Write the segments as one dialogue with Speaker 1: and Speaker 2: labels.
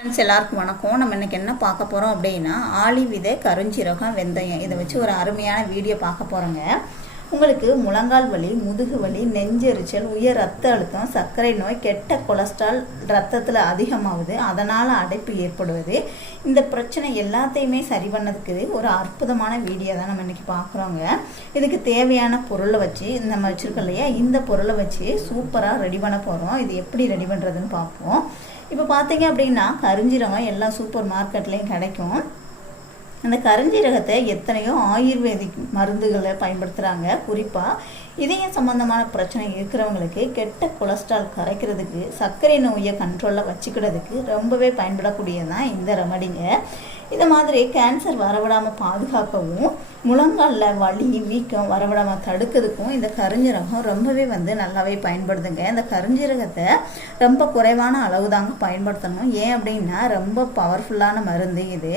Speaker 1: Friends எல்லாருக்கும் வணக்கம். நம்ம இன்றைக்கி என்ன பார்க்க போகிறோம் அப்படின்னா ஆளி விதை கருஞ்சீரகம் வெந்தயம். இதை வச்சு ஒரு அருமையான வீடியோ பார்க்க போகிறோங்க உங்களுக்கு முழங்கால் வலி முதுகு வலி நெஞ்செரிச்சல் உயர் ரத்த அழுத்தம் சர்க்கரை நோய் கெட்ட கொலஸ்ட்ரால் ரத்தத்தில் அதிகமாகுது. அதனால் அடைப்பு ஏற்படுவது. இந்த பிரச்சனை எல்லாத்தையுமே சரி பண்ணதுக்கு ஒரு அற்புதமான வீடியோ தான் நம்ம இன்றைக்கி பார்க்குறோங்க. இதுக்கு தேவையான பொருளை வச்சு நம்ம வச்சுருக்கோம் இல்லையா? இந்த பொருளை வச்சு சூப்பராக ரெடி பண்ண போகிறோம் இது எப்படி ரெடி பண்ணுறதுன்னு பார்ப்போம். இப்போ பார்த்தீங்க அப்படின்னா கருஞ்சீரகம் எல்லா சூப்பர் மார்க்கெட்லேயும் கிடைக்கும். அந்த கருஞ்சீரகத்தை எத்தனையோ ஆயுர்வேதிக் மருந்துகளை பயன்படுத்துகிறாங்க குறிப்பாக இதயம் சம்பந்தமான பிரச்சனை இருக்கிறவங்களுக்கு கெட்ட கொலஸ்ட்ரால் கரைக்கிறதுக்கு சர்க்கரை நோயை கண்ட்ரோலில் வச்சுக்கிறதுக்கு ரொம்பவே பயன்படக்கூடியதான் இந்த ரெமடிங்க இது மாதிரி கேன்சர் வரவிடாமல் பாதுகாக்கவும் முழங்காலில் வலி வீக்கம் வரவிடாமல் தடுக்கிறதுக்கும் இந்த கருஞ்சீரகம் ரொம்பவே வந்து நல்லாவே பயன்படுதுங்க. இந்த கருஞ்சீரகத்தை ரொம்ப குறைவான அளவு தாங்க பயன்படுத்தணும். ஏன் அப்படின்னா ரொம்ப பவர்ஃபுல்லான மருந்து இது.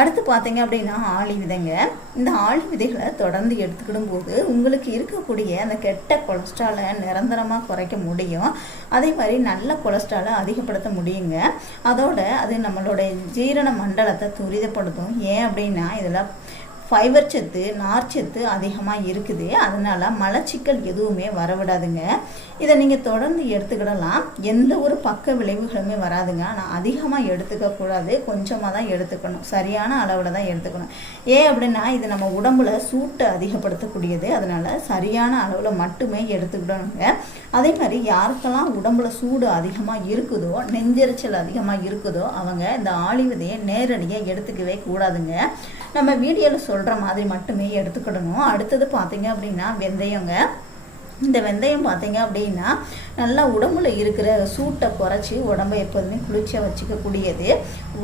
Speaker 1: அடுத்து பார்த்தீங்க அப்படின்னா ஆளி விதைங்க. இந்த ஆளி விதைகளை தொடர்ந்து எடுத்துக்கிடும் போது உங்களுக்கு இருக்கக்கூடிய அந்த கெட்ட கொலஸ்ட்ராலை நிரந்தரமாக குறைக்க முடியும். அதே மாதிரி நல்ல கொலஸ்ட்ராலை அதிகப்படுத்த முடியுங்க. அதோட அது நம்மளுடைய ஜீரண மண்டலத்தை துரிதப்படுத்தும். ஏன் அப்படின்னா இதில் ஃபைபர் சத்து நார்ச்சத்து அதிகமாக இருக்குது. அதனால் மலச்சிக்கல் எதுவுமே வரவிடாதுங்க. இதை நீங்கள் தொடர்ந்து எடுத்துக்கிடலாம். எந்த ஒரு பக்க விளைவுகளுமே வராதுங்க. ஆனால் அதிகமாக எடுத்துக்கக்கூடாது கொஞ்சமாக தான் எடுத்துக்கணும். சரியான அளவில் தான் எடுத்துக்கணும். ஏன் அப்படின்னா இது நம்ம உடம்புல சூட்டை அதிகப்படுத்தக்கூடியது. அதனால் சரியான அளவில் மட்டுமே எடுத்துக்கிடணுங்க. அதே மாதிரி யாருக்கெல்லாம் உடம்புல சூடு அதிகமாக இருக்குதோ நெஞ்செரிச்சல் அதிகமாக இருக்குதோ அவங்க இந்த ஆளி நேரடியாக எடுத்துக்கவே கூடாதுங்க. நம்ம வீடியோவில் சொல்கிற மாதிரி மட்டுமே எடுத்துக்கிடணும். அடுத்தது பார்த்தீங்க அப்படின்னா வெந்தயங்க. இந்த வெந்தயம் பார்த்தீங்க அப்படின்னா நல்லா உடம்புல இருக்கிற சூட்டை குறைச்சி உடம்பை எப்போதுமே குளிர்ச்சியாக வச்சுக்கக்கூடியது.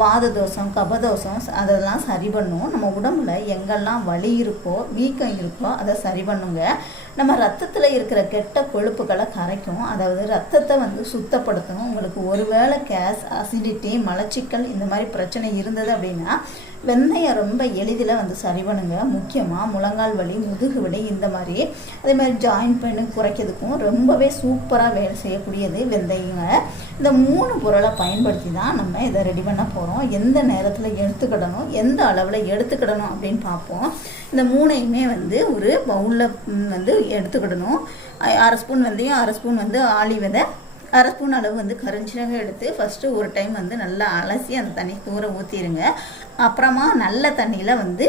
Speaker 1: வாத தோஷம் கபதோஷம் அதெல்லாம் சரி பண்ணும். நம்ம உடம்புல எங்கெல்லாம் வலி இருக்கோ வீக்கம் இருக்கோ அதை சரி பண்ணுங்க. நம்ம ரத்தத்தில் இருக்கிற கெட்ட கொழுப்புகளை கரைக்கும். அதாவது ரத்தத்தை வந்து சுத்தப்படுத்தணும். உங்களுக்கு ஒருவேளை கேஸ் அசிடிட்டி மலச்சிக்கல் இந்த மாதிரி பிரச்சனை இருந்தது அப்படின்னா வெந்தயம் ரொம்ப எளிதில் வந்து சரி பண்ணுங்க. முக்கியமாக முழங்கால் வலி முதுகு வலி இந்த மாதிரி. அதே மாதிரி ஜாயின்ட் பெயின் குறைக்கிறதுக்கும் ரொம்பவே சூப்பராக வேலை செய்யக்கூடியது வெந்தயங்க. இந்த மூணு பொருளை பயன்படுத்தி தான் நம்ம இதை ரெடி பண்ண போகிறோம் எந்த நேரத்தில் எடுத்துக்கிடணும் எந்த அளவில் எடுத்துக்கிடணும் அப்படின்னு பார்ப்போம். இந்த மூணையுமே வந்து ஒரு பவுலில் வந்து எடுத்துக்கிடணும். அரை ஸ்பூன் வெந்தயம் அரை ஸ்பூன் வந்து ஆளி விதை அரை ஸ்பூன் அளவு வந்து கரிஞ்சீரகம் எடுத்து ஃபஸ்ட்டு ஒரு டைம் வந்து நல்லா அலசி அந்த தண்ணி தூர ஊற்றிடுங்க அப்புறமா நல்ல தண்ணியில் வந்து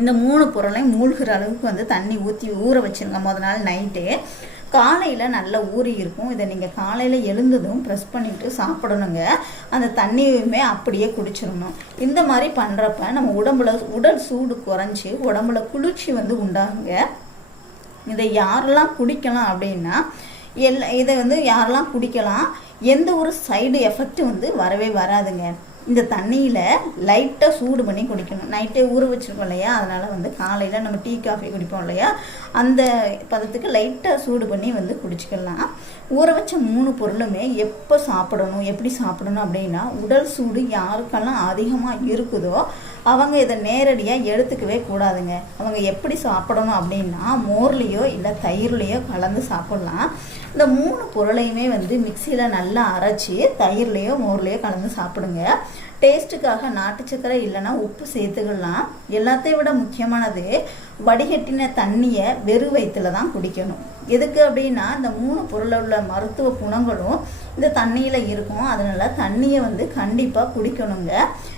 Speaker 1: இந்த மூணு பொருளையும் மூழ்கிற அளவுக்கு வந்து தண்ணி ஊற்றி ஊற வச்சுருங்க முத நாள் நைட்டே காலையில் நல்லா ஊறி இருக்கும். இதை நீங்கள் காலையில் எழுந்ததும் ப்ரெஸ் பண்ணிவிட்டு சாப்பிடணுங்க. அந்த தண்ணியுமே அப்படியே குடிச்சிடணும். இந்த மாதிரி பண்ணுறப்ப நம்ம உடம்புல உடல் சூடு குறைஞ்சி உடம்புல குளிர்ச்சி வந்து உண்டாகுங்க. இதை யாரெல்லாம் குடிக்கலாம் அப்படின்னா எல்லா இதை வந்து யாரெல்லாம் குடிக்கலாம் எந்த ஒரு சைடு எஃபெக்ட் வந்து வரவே வராதுங்க. இந்த தண்ணியில் லைட்டாக சூடு பண்ணி குடிக்கணும். நைட்டே ஊற வச்சுருக்கோம் இல்லையா? அதனால் வந்து காலையில் நம்ம டீ காஃபி குடிப்போம் இல்லையா? அந்த பதத்துக்கு லைட்டாக சூடு பண்ணி வந்து குடிச்சிக்கலாம். ஊற வச்ச மூணு பொருளுமே எப்போ சாப்பிடணும் எப்படி சாப்பிடணும் அப்படின்னா உடல் சூடு யாருக்கெல்லாம் அதிகமாக இருக்குதோ அவங்க இதை நேரடியாக எடுத்துக்கவே கூடாதுங்க. அவங்க எப்படி சாப்பிடணும் அப்படின்னா மோர்லேயோ இல்லை தயிர்லேயோ கலந்து சாப்பிட்லாம். இந்த மூணு பொருளையுமே வந்து மிக்சியில் நல்லா அரைச்சி தயிர்லேயோ மோர்லேயோ கலந்து சாப்பிடுங்க. டேஸ்ட்டுக்காக நாட்டு சக்கரை இல்லைன்னா உப்பு சேர்த்துக்கலாம். எல்லாத்தையும் விட முக்கியமானது வடிகட்டின தண்ணியை வெறு வயிற்றுல தான் குடிக்கணும். எதுக்கு அப்படின்னா இந்த மூணு பொருளில் உள்ள மருத்துவ குணங்களும் இந்த தண்ணியில் இருக்கும். அதனால் தண்ணியை வந்து கண்டிப்பாக குடிக்கணுங்க.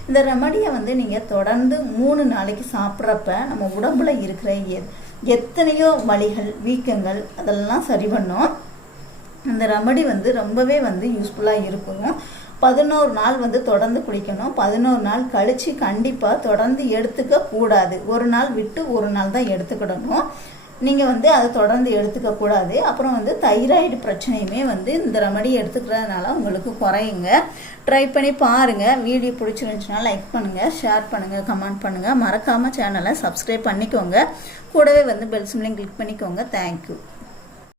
Speaker 1: இந்த ரெமடியை வந்து நீங்கள் தொடர்ந்து மூணு நாளைக்கு சாப்பிட்றப்ப நம்ம உடம்புல இருக்கிற எத்தனையோ வலிகள் வீக்கங்கள் அதெல்லாம் சரி பண்ணும். இந்த ரெமடி வந்து ரொம்பவே வந்து யூஸ்ஃபுல்லாக இருக்கும். பதினோரு நாள் வந்து தொடர்ந்து குடிக்கணும். பதினோரு நாள் கழித்து கண்டிப்பாக தொடர்ந்து எடுத்துக்க கூடாது. ஒரு நாள் விட்டு ஒரு நாள் தான் எடுத்துக்கிடணும். நீங்கள் வந்து அதை தொடர்ந்து எடுத்துக்க கூடாது. அப்புறம் வந்து தைராய்டு பிரச்சனையுமே வந்து இந்த ரெமடி எடுத்துக்கிறதுனால உங்களுக்கு குறையுங்க. ட்ரை பண்ணி பாருங்கள் வீடியோ பிடிச்சிருந்துச்சுன்னா லைக் பண்ணுங்கள் ஷேர் பண்ணுங்கள் கமெண்ட் பண்ணுங்கள் மறக்காமல் சேனலை சப்ஸ்கிரைப் பண்ணிக்கோங்க. கூடவே வந்து பெல் சிம்லையும் கிளிக் பண்ணிக்கோங்க. Thank you